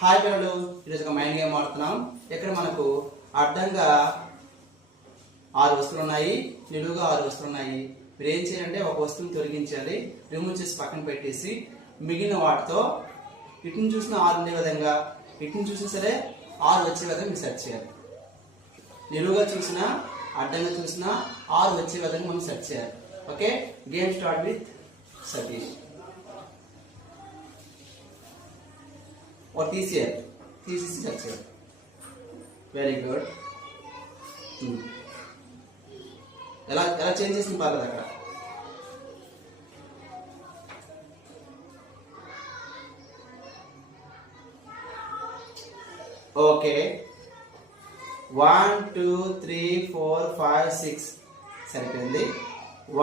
హాయ్ పిల్లలు, ఈరోజు ఒక మైండ్ గేమ్ ఆడుతున్నాం. ఇక్కడ మనకు అడ్డంగా 6 వస్తువులు ఉన్నాయి, నిలువుగా 6 వస్తువులు ఉన్నాయి. మీరు ఏం చేయాలంటే ఒక వస్తువుని తొలగించాలి, రిమూవ్ చేసి పక్కన పెట్టేసి మిగిలిన వాటితో ఇటుని చూసినా 6 ఉండే విధంగా, ఇటుని చూసినా సరే 6 వచ్చే విధంగా మీరు సెట్ చేయాలి. నిలువుగా చూసినా అడ్డంగా చూసినా 6 వచ్చే విధంగా మనం సెట్ చేయాలి. Okay, game start with Satish. और తీసేసి సెట్ చేయాలి. Very good. ఎలా చేంజ్ చేసిన పర్లేదు అక్కడ. ఓకే, 1 2 3 4 5 6 సరిపోయింది.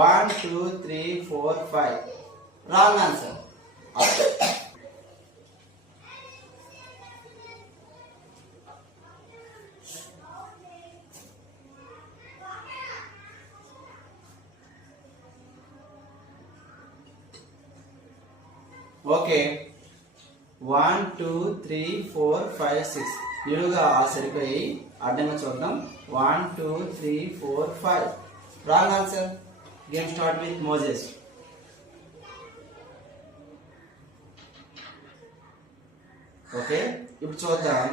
1 2 3 4 5 రాంగ్ ఆన్సర్. ఓకే, 1 2 3 4 5 6 నిలువుగా సరిపోయి అడ్డంగా చూద్దాం. 1 2 3 4 5 wrong answer. Game start with Moses. Okay, ఇప్పుడు చూద్దాం.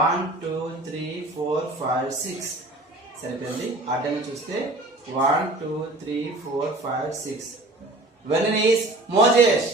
1 2 3 4 5 6 సరిపోయింది. అడ్డంగా చూస్తే 1 2 3 4 5 6. Winner is Moses.